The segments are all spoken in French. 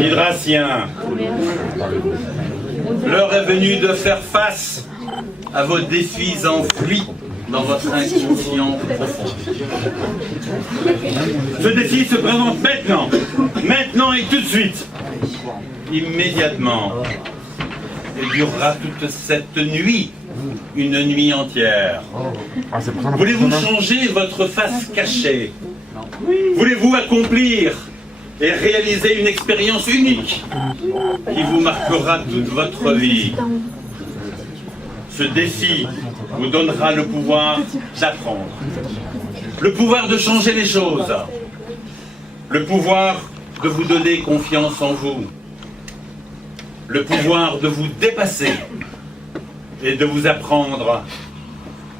Hydraciens, l'heure est venue de faire face à vos défis enfouis dans votre inconscient profond. Ce défi se présente maintenant et tout de suite, immédiatement, et durera toute cette nuit, une nuit entière. Voulez-vous changer votre face cachée? Voulez-vous accomplir et réaliser une expérience unique qui vous marquera toute votre vie? Ce défi vous donnera le pouvoir d'apprendre, le pouvoir de changer les choses, le pouvoir de vous donner confiance en vous, le pouvoir de vous dépasser et de vous apprendre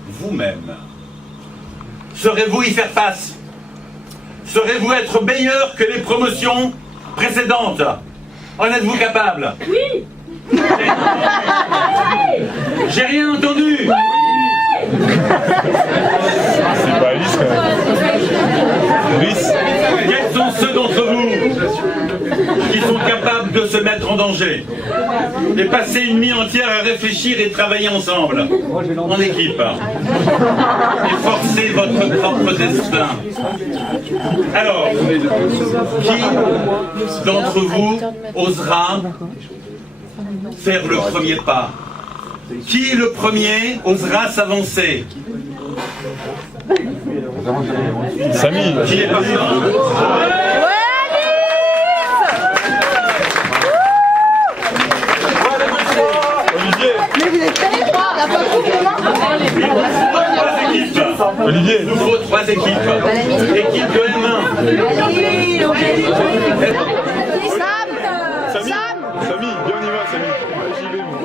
vous-même. Saurez-vous y faire face? Saurez-vous être meilleur que les promotions précédentes? En êtes-vous capable? Oui. J'ai rien entendu. Oui. C'est pas Alice quand même. Alice. Quels sont ceux d'entre vous qui sont capables de se mettre en danger et passer une nuit entière à réfléchir et travailler ensemble, en équipe, et forcer votre propre destin? Alors, qui d'entre vous osera faire le premier pas? Qui le premier osera s'avancer? Samy. Qui est partant? Mais vous êtes très fort, on n'a pas trop de Olivier. Il nous faut 3 équipes. Équipe de M1. Samy. Samy, viens on y va Samy. J'y vais moi.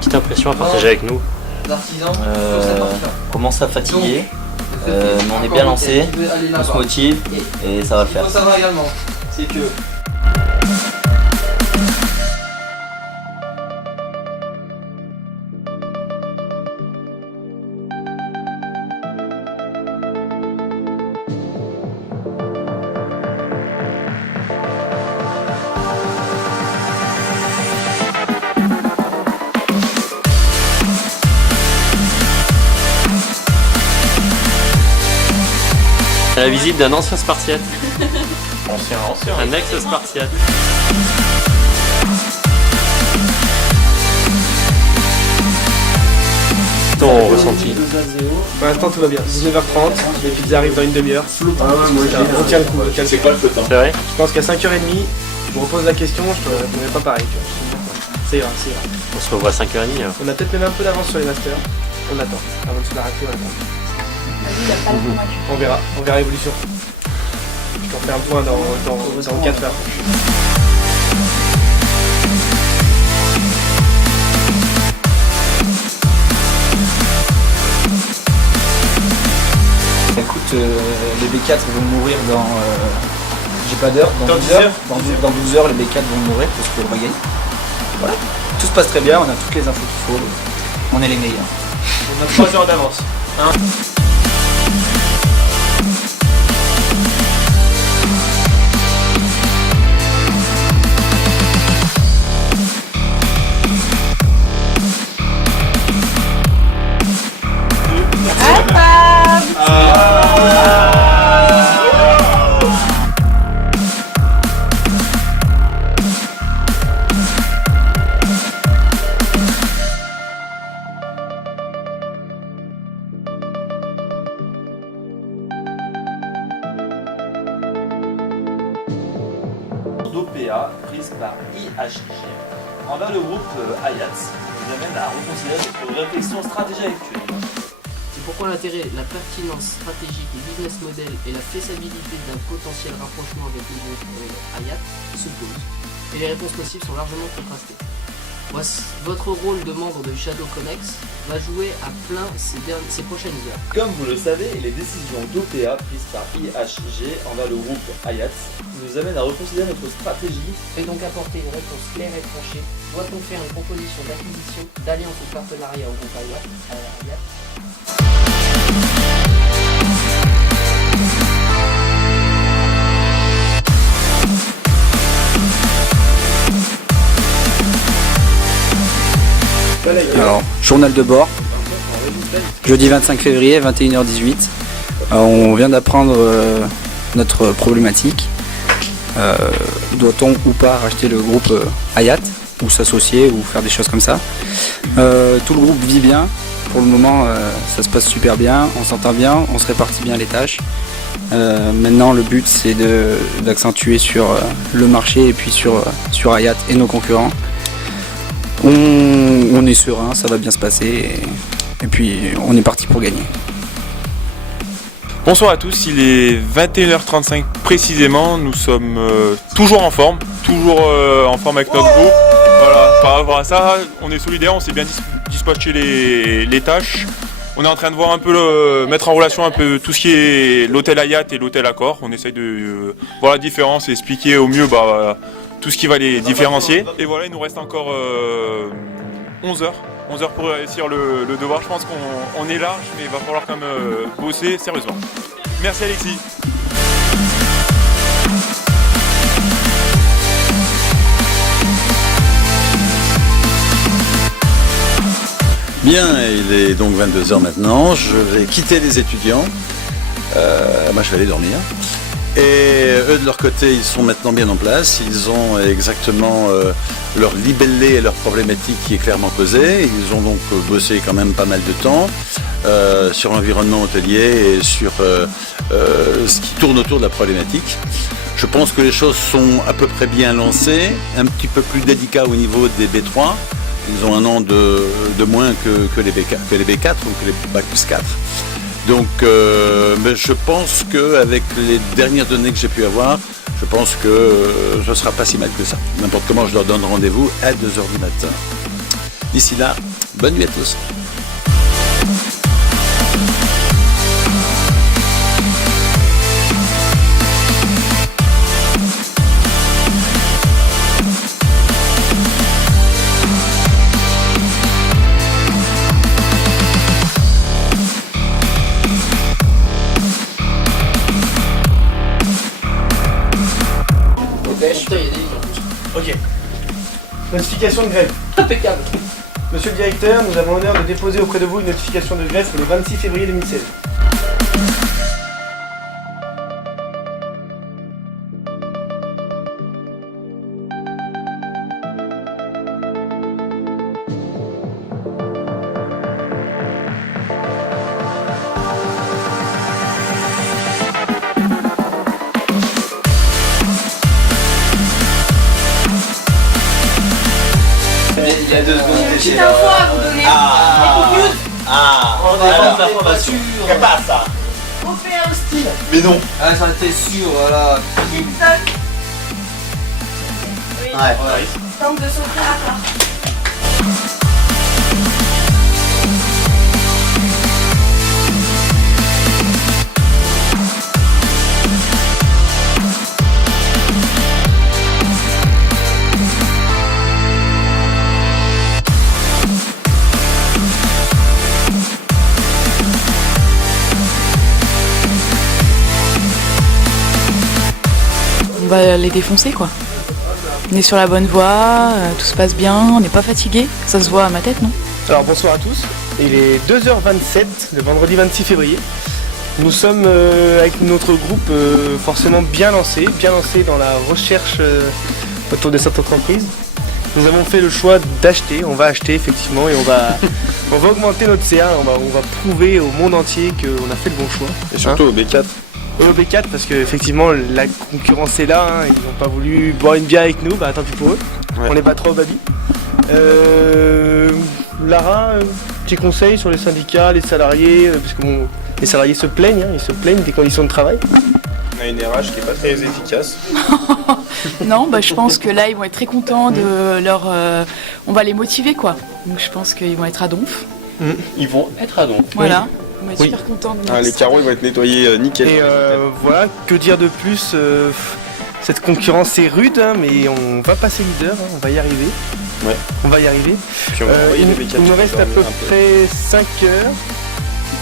Petite impression à partager avec nous. On commence à fatiguer, mais on est bien lancé, on se motive et ça va le faire. Ça va également, c'est que C'est la visite d'un ancien Spartiate. Ancien. Un ex-Spartiate. Ton ressenti? pour l'instant tout va bien. 19h30, les pizzas arrivent dans une demi-heure. On tient le coup. C'est quoi le feu temps? C'est vrai? Je pense qu'à 5h30, je me repose la question, je ne répondrai pas pareil. C'est grave. On se revoit à 5h30 alors. On a peut-être même un peu d'avance sur les masters. On attend. Avant de se la racler, on attend. On verra l'évolution. Je t'en fais un point dans 4 heures. Écoute, les B4 vont mourir dans... j'ai pas d'heure, dans 12 heures. Dans 12 heures, les B4 vont mourir parce qu'on va gagner. Voilà. Tout se passe très bien, on a toutes les infos qu'il faut. On est les meilleurs. On a 3 heures d'avance. d'OPA prise par IHG envers le groupe Ayats nous amène à reconsidérer notre réflexion stratégique actuelle. C'est pourquoi l'intérêt, la pertinence stratégique du business model et la faisabilité d'un potentiel rapprochement avec le groupe Ayats se posent, et les réponses possibles sont largement contrastées. Votre rôle de membre de Shadow Connex va jouer à plein ces prochaines heures. Comme vous le savez, les décisions d'OPA prises par IHG envers le groupe Ayats nous amènent à reconsidérer notre stratégie Et donc apporter une réponse claire et tranchée. Doit-on faire une proposition d'acquisition, d'alliance ou de partenariat au groupe Ayats? Alors, journal de bord, jeudi 25 février, 21h18. On vient d'apprendre notre problématique. Doit-on ou pas racheter le groupe Ayat, ou s'associer, ou faire des choses comme ça. Tout le groupe vit bien. Pour le moment, ça se passe super bien, on s'entend bien, on se répartit bien les tâches. Maintenant, le but, c'est d'accentuer sur le marché et puis sur Ayat et nos concurrents. On est serein, ça va bien se passer et puis on est parti pour gagner. Bonsoir à tous, il est 21h35 précisément, nous sommes toujours en forme avec notre groupe. Voilà, par rapport à ça, on est solidaires, on s'est bien dispatché les tâches. On est en train de voir un peu mettre en relation un peu tout ce qui est l'hôtel Ayat et l'hôtel Accor. On essaye de voir la différence et expliquer au mieux tout ce qui va les différencier. Et voilà, il nous reste encore 11 heures pour réussir le devoir. Je pense qu'on est large, mais il va falloir quand même bosser sérieusement. Merci Alexis. Bien, il est donc 22h maintenant, je vais quitter les étudiants, moi je vais aller dormir. Et eux de leur côté, ils sont maintenant bien en place, ils ont exactement leur libellé et leur problématique qui est clairement posée. Ils ont donc bossé quand même pas mal de temps sur l'environnement hôtelier et sur ce qui tourne autour de la problématique. Je pense que les choses sont à peu près bien lancées, un petit peu plus délicat au niveau des B3. Ils ont un an de moins que les B4 ou que les Bac+4. Donc mais je pense qu'avec les dernières données que j'ai pu avoir, je pense que ce ne sera pas si mal que ça. N'importe comment, je leur donne rendez-vous à 2h du matin. D'ici là, bonne nuit à tous. Ok. Notification de grève. Impeccable. Monsieur le directeur, nous avons l'honneur de déposer auprès de vous une notification de grève pour le 26 février 2016. Il y a 2 secondes. Petite info à vous donner. On a l'information. Qu'est-ce que passe ça? OPA hostile. Mais non. Ah, j'en étais sûr, voilà. Hilton. Oui. Ouais. Tente de s'offrir à part. On va les défoncer quoi. On est sur la bonne voie, tout se passe bien, on n'est pas fatigué, ça se voit à ma tête non? Alors bonsoir à tous, il est 2h27, le vendredi 26 février. Nous sommes avec notre groupe forcément bien lancé dans la recherche autour de cette entreprise. Nous avons fait le choix d'acheter, on va acheter effectivement et on va augmenter notre CA, on va prouver au monde entier qu'on a fait le bon choix. Et surtout au B4. au B4 parce qu'effectivement la concurrence est là, hein, ils n'ont pas voulu boire une bière avec nous, bah tant pis pour eux, on les battra au baby. Lara, petit conseil sur les syndicats, les salariés, parce que bon, les salariés se plaignent, hein, ils se plaignent des conditions de travail. On a une RH qui est pas très efficace. Non, bah, je pense que là, ils vont être très contents de leur... on va les motiver, quoi. Donc je pense qu'ils vont être à donf. Ils vont être à donf. Voilà. On va être super contents de Les carreaux ils vont être nettoyés nickel. Et voilà, que dire de plus cette concurrence est rude, hein, mais on va passer leader, hein, on va y arriver. Ouais. On va y arriver. Puis on va envoyer les Il nous reste à peu près 5 heures.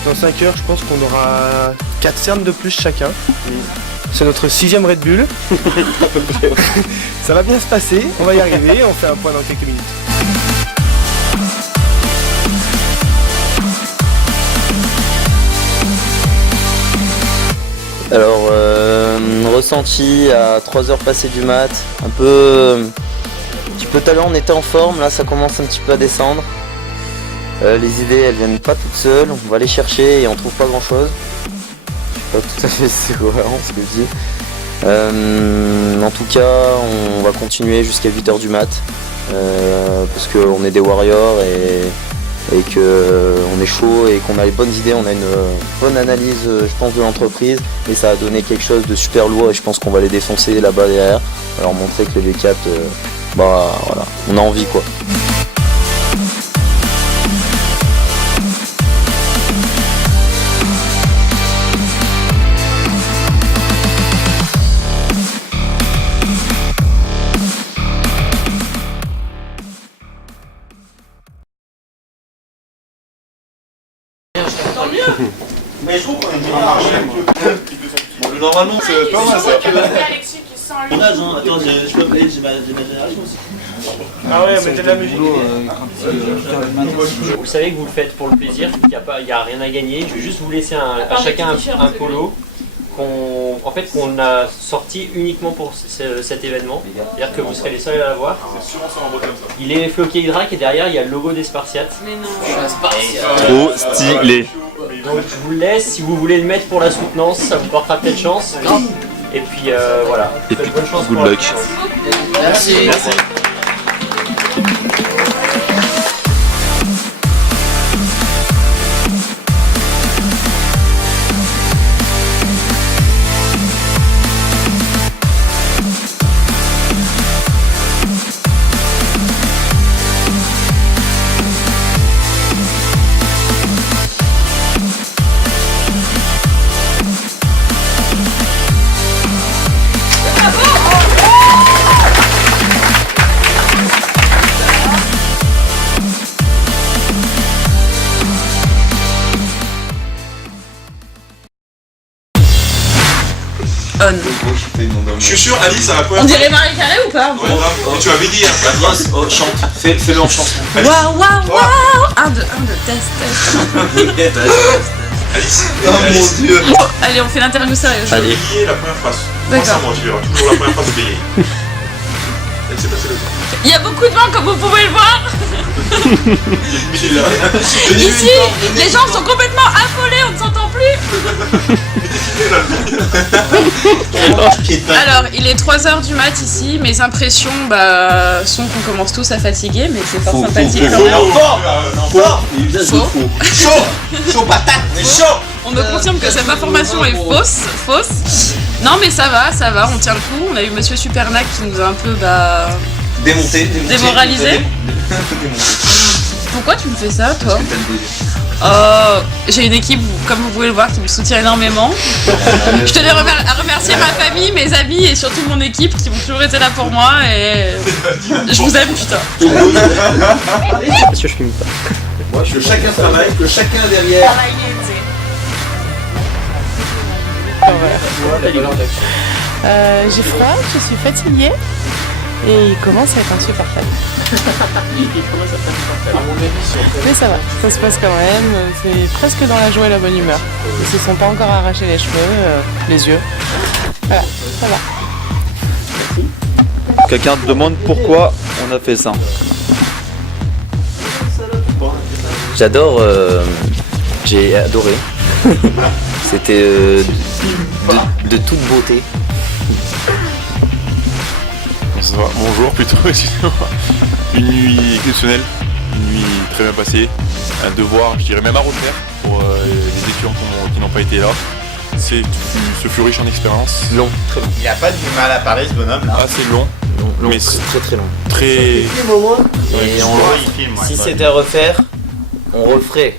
Dans 5 heures, je pense qu'on aura 4 cernes de plus chacun. C'est notre 6e Red Bull. Ça va bien se passer, on va y arriver, on fait un point dans quelques minutes. Alors, ressenti à 3 heures passées du mat, un petit peu tout à l'heure on était en forme, là ça commence un petit peu à descendre. Les idées elles viennent pas toutes seules, on va les chercher et on trouve pas grand chose. Je sais pas tout à fait c'est cohérent ce que je dis. En tout cas on va continuer jusqu'à 8h du mat, parce qu'on est des warriors et qu'on est chaud et qu'on a les bonnes idées, on a une bonne analyse je pense de l'entreprise et ça a donné quelque chose de super lourd et je pense qu'on va les défoncer là-bas derrière, alors montrer que les V4 bah voilà, on a envie quoi. Mais je trouve qu'on est bien marché. Normalement, c'est pas mal ça. Mon âge, hein. Attends, j'ai ma génération aussi. Ah ouais, mettez de la musique. Vous savez que vous le faites pour le plaisir, qu'il n'y a rien à gagner. Je vais juste vous laisser à chacun un polo qu'on a sorti uniquement pour cet événement. C'est-à-dire que vous serez les seuls à l'avoir. Il est floqué Hydrac et derrière il y a le logo des Spartiates. Mais non, je suis un Spartiate. Trop stylé. Donc je vous le laisse, si vous voulez le mettre pour la soutenance, ça vous portera peut-être chance. Et puis voilà. Et puis bonne chance good pour luck. Merci. Merci. Je suis sûr, Alice, ça va pas. On dirait Marie Carré ou pas? Et tu avais dit, hein. Chante, fais-le en chanson. Waouh, waouh, waouh! 1, 2, test. Alice. Oh mon dieu. Allez, on fait l'interview sérieuse. Allez. Oubliez la première phrase. D'accord. Sincèrement, tu verras toujours la première phrase oubliée. Elle s'est passée le temps. Il y a beaucoup de vent comme vous pouvez le voir. Ici, les gens sont complètement affolés, on ne s'entend plus. Alors, il est 3h du mat ici, mes impressions sont qu'on commence tous à fatiguer, mais c'est fort sympathique quand même. Chaud patate, mais chaud. On me confirme que cette information est fausse. Non mais ça va, on tient le coup. On a eu Monsieur Supernac qui nous a un peu démoralisé. Pourquoi tu me fais ça, toi? J'ai une équipe, comme vous pouvez le voir, qui me soutient énormément. Je tenais à remercier ma famille, mes amis et surtout mon équipe qui ont toujours été là pour moi et je vous aime, putain. Parce que je filme pas. Moi, que chacun travaille, que chacun derrière. J'ai froid, je suis fatiguée et il commence à être insupportable. Mais ça va, ça se passe quand même, c'est presque dans la joie et la bonne humeur. Ils se sont pas encore arrachés les cheveux, les yeux. Voilà, ça va. Quelqu'un te demande pourquoi on a fait ça. J'adore, j'ai adoré. C'était de toute beauté. Bonjour plutôt, excusez-moi. Une nuit exceptionnelle, une nuit très bien passée. Un devoir, je dirais même à refaire pour les étudiants qui n'ont pas été là. Ce fut riche en expérience. Long, très long. Il n'y a pas du mal à parler ce bonhomme là. Ah, c'est long. Long, mais très très long. Très. Et si c'était à refaire, on referait